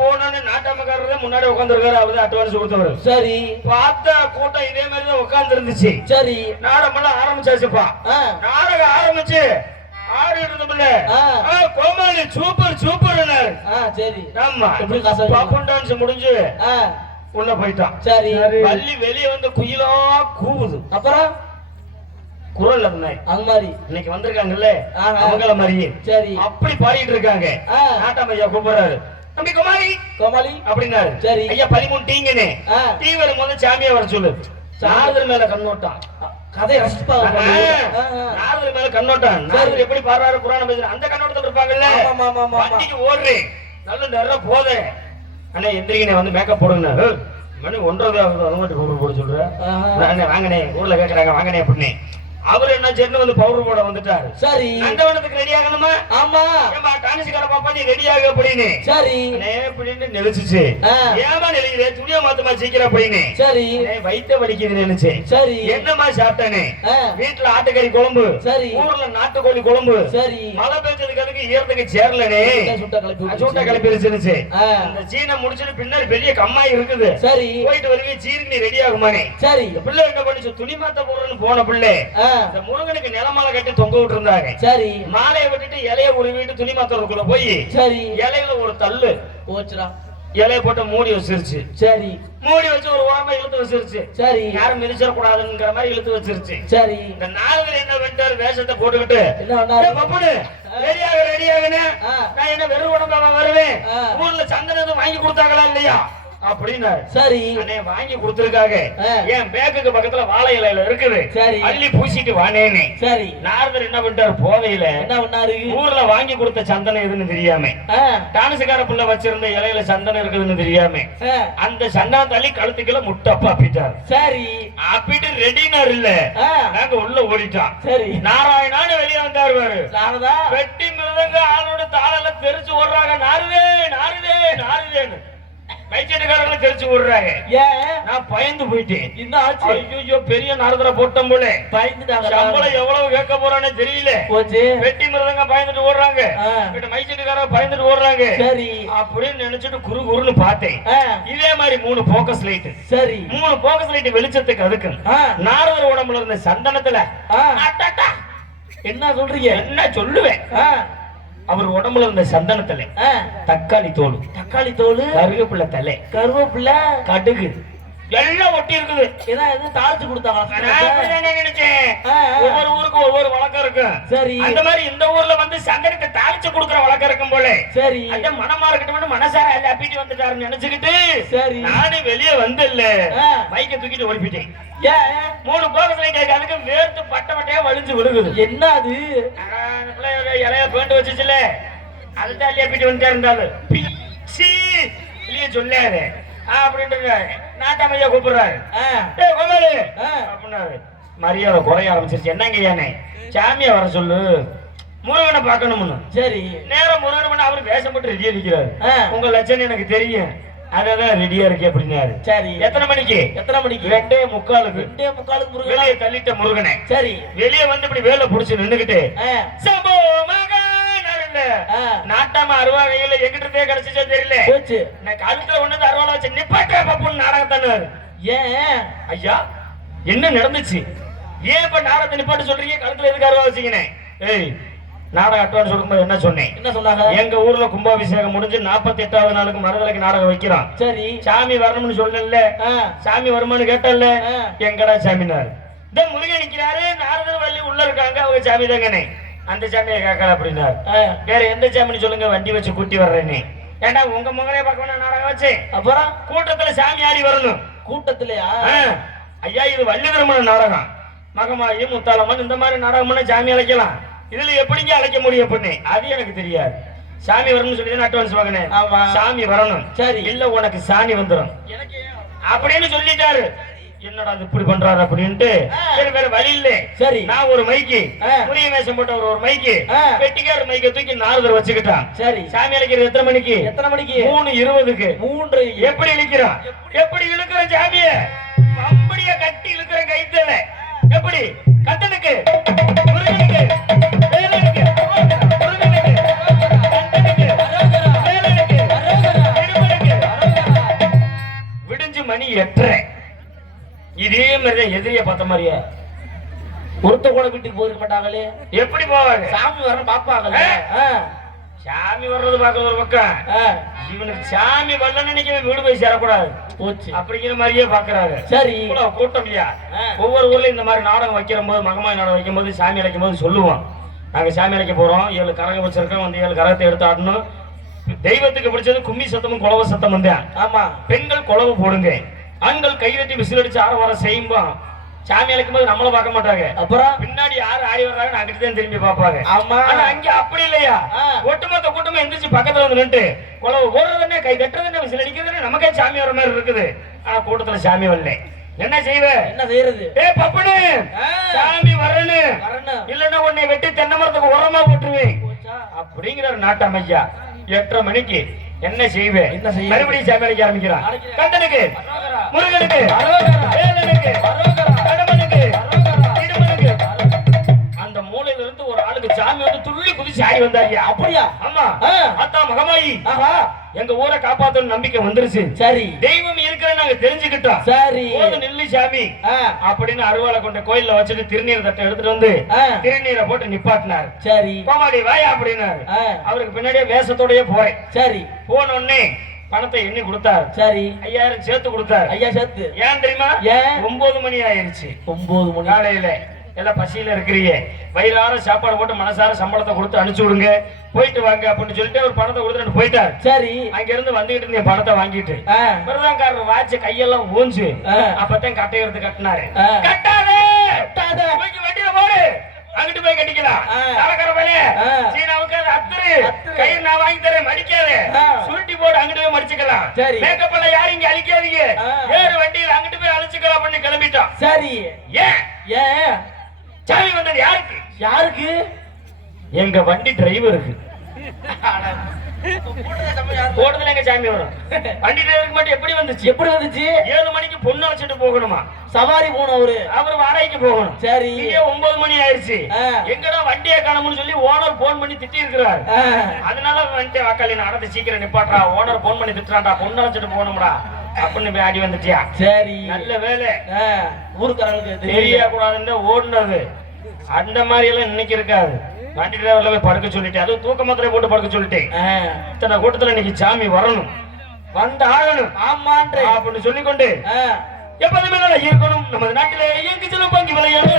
போகணும்னு நாட்டாமக்காரர் முன்னாடி உட்காந்துருக்காரு. அவரு அட்வான்ஸ் கொடுத்தவர். சரி பார்த்தா கூட்டம் இதே மாதிரி தான் உட்கார்ந்து இருந்துச்சு. சரி நாடகம் ஆரம்பிச்சாச்சுப்பா. நாடகம் ஆரம்பிச்சு ஆடிட்டு இருந்தோம்ல, கோமாளி சூப்பர் சூப்பர். சரி ஆமா பாப்பன் டான்ஸ் முடிஞ்சு உள்ள போயிட்டான். சரி வள்ளி வெளியே வந்து குயிலா கூவுது. அப்புறம் குரல் இருந்தாய் அந்த மாதிரி இன்னைக்கு வந்திருக்காங்கல்ல அவங்கள மாதிரி. சரி அப்படி பாடிட்டு இருக்காங்க. நாட்டாமையா கூப்பிடுறாரு, தம்பி கோமாளி கோமாளி அப்படின்னாரு. சரி ஐயா 13 டீங்கன்னு டீ வரும் போது சாமியா வர சொல்லு. நாரதர் மேல கண்ணோட்டான். கதை ரசிப்பாங்க. நாரதர் மேல கண்ணோட்டான். நாரதர் எப்படி பாடுறாரு புராணம் பேசுறாரு அந்த கண்ணோட்டத்துல இருப்பாங்கல்ல. வண்டிக்கு ஓடுறேன் நல்ல நேர போதே அண்ணா எந்திரிக்கனே வந்து மேக்கப் போடுங்க. மணி 1:30 போட சொல்றேன். வாங்கனே ஊர்ல கேட்கறாங்க வாங்கனே அப்படின்னு. அவரு என்ன சென்னு வந்து பவுடர் போட வந்துட்டாரு. சரி நந்தவனத்துக்கு ரெடி ஆகணுமா? ஆமா ஏமா டானிஸ்கார பாப்பா நீ ரெடி ஆக அப்படின்னு. சரி அப்படின்னு நினைச்சுச்சு. ஏமா நினைக்கிறே துணியா மாத்தமா சீக்கிரம் அப்படின்னு. சரி வயித்த வலிக்குது நினைச்சேன். சரி என்னமா சாப்பிட்டானே? வீட்டுல ஆட்டுக்கறி குழம்பு. சரி ஊர்ல நாட்டுக்கோழி குழம்பு. சரி மழை பெஞ்சதுக்கு அதுக்கு ஈரத்துக்கு சேரலனே சூட்ட கிளப்பிருச்சு. அந்த சீனை முடிச்சுட்டு பின்னாடி பெரிய கம்மாய் இருக்குது. சரி போயிட்டு வருவே சீருக்கு நீ ரெடி ஆகுமானே. சரி பிள்ளை என்ன பண்ணிச்சு துணி மாத்த போறேன்னு போன பிள்ளை இந்த முருகனுக்கு நிலமாலை கட்டி தொங்க விட்டு இருந்தாங்க. சரி மாலையை விட்டுட்டு இலைய உருவிட்டு துணி மாத்துறதுக்குள்ள போய் சரி இலையில ஒரு தள்ளு போச்சுடா. இலைய போட்டு மூடி வச்சிருச்சு. சரி மூடி வச்சு ஒரு ஓரமா இழுத்து வச்சிருச்சு. சரி யாரும் மிதிச்சிட கூடாதுங்கிற மாதிரி இழுத்து வச்சிருச்சு. சரி இந்த நாலு என்ன பண்ணிட்டாரு வேஷத்தை போட்டுக்கிட்டு ரெடியாகுன்னு நான் என்ன வெறும் உடம்பா வருவேன் ஊர்ல சந்தனம் வாங்கி கொடுத்தாங்களா இல்லையா அப்படின்னா. சரி அண்ணே வாங்கி கொடுத்திருக்காங்க. என் பேக்குக்கு பக்கத்துல வாழை இலையில இருக்குது. சரி அள்ளி பூசிட்டு வானேனே. சரி நாரதர் என்ன பண்ணிட்டாரு போதையில என்ன பண்ணாரு ஊர்ல வாங்கி கொடுத்த சந்தனம் எதுன்னு தெரியாம டான்ஸ்கார புள்ள வச்சிருந்த இலையில சந்தனம் இருக்குதுன்னு தெரியாம அந்த சந்தனம் தள்ளி கழுத்துக்குள்ள முட்டப்பா அப்பிட்டாரு. சரி அப்பிட்டு ரெடினார் இல்ல நாங்க உள்ள ஓடிட்டான். சரி நாராயணான்னு வெளியே வந்தாரு பாரு. நாரதா வெட்டி மிருதங்க ஆளோட தாளெல்லாம் தெரிச்சு ஓடுறாங்க. நாருதே நாருதே நாருதேன்னு கைச்சேட்டுக்காரங்களை தெரிச்சு விடுறாங்க. நான் பயந்து போயிட்டேன். என்ன ஆச்சு? ஐயோ பெரிய நாரதரை போட்டோம் போல பயந்துட்டாங்க. சம்பளம் எவ்வளவு கேட்க போறானே தெரியல. வெட்டி மிருதங்க பயந்துட்டு ஓடுறாங்க. மைச்சேட்டுக்கார பயந்துட்டு ஓடுறாங்க. சரி அப்படின்னு நினைச்சிட்டு குரு குருன்னு பார்த்தேன். இதே மாதிரி 3 போக்கஸ் லைட். சரி 3 போக்கஸ் லைட் வெளிச்சத்துக்கு அதுக்கு நாரதர் உடம்புல இருந்த சந்தனத்துல என்ன சொல்றீங்க? என்ன சொல்லுவேன்? அவர் உடம்புல இருந்த சந்தனத்துல தக்காளி தோல் கருவேப்பிலை தலை கருவேப்பிலை கடுகு எல்லாம் ஒட்டி இருக்குது. தாளிச்சு கொடுத்தாங்க. ஒவ்வொரு ஊருக்கும் ஒவ்வொரு வழக்கம் இருக்கு. சரி அந்த மாதிரி இந்த ஊர்ல வந்து சந்தனத்தை தாளிச்சு கொடுக்குற வழக்கம் இருக்கும் போல. சரி அந்த மனமா இருக்கட்டும் மனசார அப்பிட்டு வந்துட்டாருன்னு நினைச்சுக்கிட்டு சரி நானும் வெளியே வந்து இல்ல பைக்கை தூக்கிட்டு ஓடிப்பிட்டேன். 3 போகத்துல அதுக்கு வேர்த்து பட்ட பட்டையா வலிஞ்சு விழுகுது. என்ன அது இலைய பேண்டு வச்சுச்சுல அதுதான் இல்லையா பிட்டு வந்துட்டா இருந்தாலும் இல்லையே சொல்லாரு அப்படின்ட்டு நாட்டாமையா கூப்பிடுறாரு. அப்படின்னாரு மரியாதை குறைய ஆரம்பிச்சிருச்சு. என்னங்க யானே சாமியா வர சொல்லு முருகனை பார்க்கணும்னு. சரி நேரம் முருகனை பண்ண அவரு வேஷம் போட்டு ரெடியா நிக்கிறாரு. உங்க லட்சணம் எனக்கு தெரியும் அதான் ரெடியா இருக்கு அப்படின்னாரு. சரி எத்தனை மணிக்கு? 2:45 முருகன் வெளியே தள்ளிட்ட முருகனை. சரி வெளியே வந்து இப்படி வேலை புடிச்சு நின்னுகிட்டு நாட்டாம அருவா கையில எங்கிட்டே கிடைச்சே தெரியல. நான் கழுத்துல ஒண்ணு அருவால வச்சு நிப்பாட்டு நாடகத்தானு. ஏன் ஐயா என்ன நடந்துச்சு? ஏன் இப்ப நாடகத்தை நிப்பாட்டு சொல்றீங்க? கழுத்துல எதுக்கு அருவா வச்சீங்கன்னு? ஏய் நாடகம் அட்வான்ஸ் சொல்லும்போது என்ன சொன்னேன்? என்ன சொன்னாங்க? எங்க ஊர்ல கும்பாபிஷேகம் முடிஞ்சு 48வது நாளுக்கு மறுதலைக்கு நாடகம் வைக்கிறோம். சரி சாமி வரணும்னு சொல்லல. சாமி வருமானு கேட்டல. எங்கடா சாமினாரு? இந்த முருகன் நிக்கிறாரு நாரதர் வள்ளி உள்ள இருக்காங்க. அவங்க சாமி தாங்கனே. அந்த சாமியை கேட்கல அப்படின்னாரு. வேற எந்த சாமின்னு சொல்லுங்க வண்டி வச்சு கூட்டி வர்றேன்னு. ஏண்டா உங்க முகரே பார்க்கணும் நாடகம் வச்சு அப்புறம் கூட்டத்துல சாமி ஆடி வரணும். கூட்டத்திலயா? ஐயா இது வள்ளி திருமண நாடகம். மகமாயி முத்தாலம்மன் இந்த மாதிரி நாடகம்னா சாமி அழைக்கலாம். இதுல எப்படிங்க அழைக்க முடியும் பண்ணு? அது எனக்கு தெரியாது. சாமி வரணும்னு சொல்லி அட்வான்ஸ் வாங்கினேன். சாமி வரணும். சரி இல்ல உனக்கு சாமி வந்துடும் அப்படின்னு சொல்லிட்டாரு. என்னடா இப்படி பண்றாரு அப்படின்ட்டு சரி வேற வழி இல்ல. சரி நான் ஒரு மைக்கு புரிய வேஷம் போட்ட ஒரு மைக்கு வெட்டிக்கார மைக்கை தூக்கி நாரதர் வச்சுக்கிட்டான். சரி சாமி அழைக்கிறது எத்தனை மணிக்கு? 3:20க்கு. 3 எப்படி இழுக்கிறான்? எப்படி இழுக்கிற சாமிய அப்படிய கட்டி இழுக்கிற கைத்தல எப்படி கட்டனுக்கு முருகனுக்கு வேலனுக்கு முருகனுக்கு கட்டனுக்கு வேலனுக்கு இதே மாதிரிதான் எதிரிய பார்த்த மாதிரியே ஒருத்த கூட வீட்டுக்கு போயிருக்க மாட்டாங்களே. எப்படி போவாங்க? சாமி வர பாப்பாங்கல்ல. சாமி வர்றது பார்க்க ஒரு பக்கம், இவனுக்கு சாமி வரலன்னு நினைக்க வீடு போய் சேரக்கூடாது போச்சு அப்படிங்கிற மாதிரியே பாக்குறாங்க. சரி கூட்டம் இல்லையா? ஒவ்வொரு ஊர்ல இந்த மாதிரி நாடகம் வைக்கிற போது, மகமாய் நாடகம் வைக்கும் போது, சாமி அழைக்கும் போது சொல்லுவோம், நாங்க சாமி அழைக்க போறோம், 7 கரகம் வச்சிருக்கோம், வந்து 7 கரகத்தை எடுத்து ஆடணும். தெய்வத்துக்கு பிடிச்சது கும்மி சத்தமும் குலவ சத்தம் வந்தேன். ஆமா, பெண்கள் குலவு போடுங்க, ஆண்கள் கைதட்டி விசில் அடிச்சு ஆரவாரம் செய்யும்போது சாமி அழைக்கும் போது நம்மள பார்க்க மாட்டாங்க. அப்புறம் பின்னாடி யாரு ஆடி வர்றாங்க அங்கிட்டு தான் திரும்பி பார்ப்பாங்க. ஆமா, ஆனா அங்க அப்படி இல்லையா? ஒட்டுமொத்த கூட்டமா எந்திரிச்சு பக்கத்துல வந்து நின்று குலவு போடுறதுன்னு கை தட்டுறதுன்னு விசில் அடிக்கிறதுன்னு நமக்கே சாமி வர மாதிரி இருக்குது. ஆனா கூட்டத்துல சாமி வரல. என்ன செய்வ? என்ன செய்யறது? பப்பனு சாமி வரணும், இல்லன்னா உன்னை வெட்டி தென்னை மரத்துக்கு உரமா போட்டுருவேன் அப்படிங்கிற நாட்டாமையா. 8:30 மணிக்கு என்ன செய்வேன்? என்ன செய்ய? மறுபடியும் சாமி அழைக்க ஆரம்பிக்கிறான். கந்தனுக்கு, முருகனுக்கு, வேலனுக்கு, கடமனுக்கு, இடுமனுக்கு. அந்த மூலையில இருந்து ஒரு ஆளுக்கு சாமி வந்து துள்ளி குதிச்சு ஆடி வந்தாங்க. அப்படியா? ஆமா. அத்தா மகமாயி, எங்க ஊரை காப்பாத்தணும் நம்பிக்கை வந்துருச்சு. சரி, தெய்வம் இருக்கிற நாங்க தெரிஞ்சுக்கிட்டோம். சரி, நெல்லி சாமி அப்படின்னு அருவாளை கொண்ட கோயில்ல வச்சுட்டு திருநீர் தட்டை எடுத்துட்டு வந்து திருநீரை போட்டு நிப்பாட்டினார். சரி, கோமாடி வாயா அப்படின்னாரு. அவருக்கு பின்னாடியே வேஷத்தோடய போறேன். சரி, போன உடனே பணத்தை எண்ணி கொடுத்தாரு. சரி, 5000 சேர்த்து கொடுத்தாரு. ஐயா சேர்த்து ஏன் தெரியுமா? 9 மணி ஆயிருச்சு. 9 மணி காலையில எல்லாம் பசியில இருக்கிறீங்க, வயிறார சாப்பாடு போட்டு மனசார சம்பளத்தை கொடுத்து அனுப்பிச்சு விடுங்க, போயிட்டு வாங்க அப்படின்னு சொல்லிட்டு ஒரு பணத்தை கொடுத்துட்டு போயிட்டாரு. சரி, அங்க இருந்து வந்துகிட்டு இருந்த பணத்தை வாங்கிட்டு பிரதான்காரர் வாட்ச கையெல்லாம் ஊஞ்சு அப்பதான் கட்டை எடுத்து கட்டினாரு. கட்டாதே வண்டியில போடு, அங்கிட்டு போய் கட்டிக்கலாம். சீனாவுக்கு அத்துரு கையில் நான் வாங்கி தரேன், மடிக்காது சுருட்டி போடு, அங்கிட்டு போய் மடிச்சுக்கலாம். மேக்கப் எல்லாம் யாரும் இங்க அழிக்காதீங்க, வேறு வண்டியில் அங்கிட்டு போய் அழிச்சுக்கலாம் பண்ணி கிளம்பிட்டோம். சரி, ஏன் ஏன் சாமி வந்தது யாருக்கு? யாருக்கு? எங்க வண்டி டிரைவருக்கு. போடுதல எங்க சாமி வரும், வண்டி டிரைவருக்கு மட்டும் எப்படி வந்துச்சு? எப்படி வந்துச்சு? 7 மணிக்கு பொண்ணு அழைச்சிட்டு போகணுமா, சவாரி போகணும், அவரு வாடகைக்கு போகணும். சரி, 9 மணி ஆயிடுச்சு, எங்கடா வண்டியை காணோம்னு சொல்லி ஓனர் போன் பண்ணி திட்டி இருக்கிறார். அதனால வண்டியை வாக்காளி நடந்து சீக்கிரம் நிப்பாட்டா, ஓனர் போன் பண்ணி திட்டுறான்டா, பொண்ணு அழைச்சிட்டு போகணும்டா அப்படின்னு போய் ஆடி வந்துட்டியா? சரி, நல்ல வேலை, ஊருக்காரங்களுக்கு தெரிய கூடாதுன்னு ஓடுனது. அந்த மாதிரி எல்லாம் இன்னைக்கு இருக்காது. வண்டி டிரைவர்ல போய் படுக்க சொல்லிட்டேன், அதுவும் தூக்க மாத்திரை போட்டு படுக்க சொல்லிட்டேன். இத்தனை கூட்டத்துல இன்னைக்கு சாமி வரணும், வந்து ஆகணும் அப்படின்னு சொல்லிக்கொண்டு எப்போதுமே இருக்கணும். நமது நாட்டிலே எங்கு செல்லும் பங்கி விளையாடு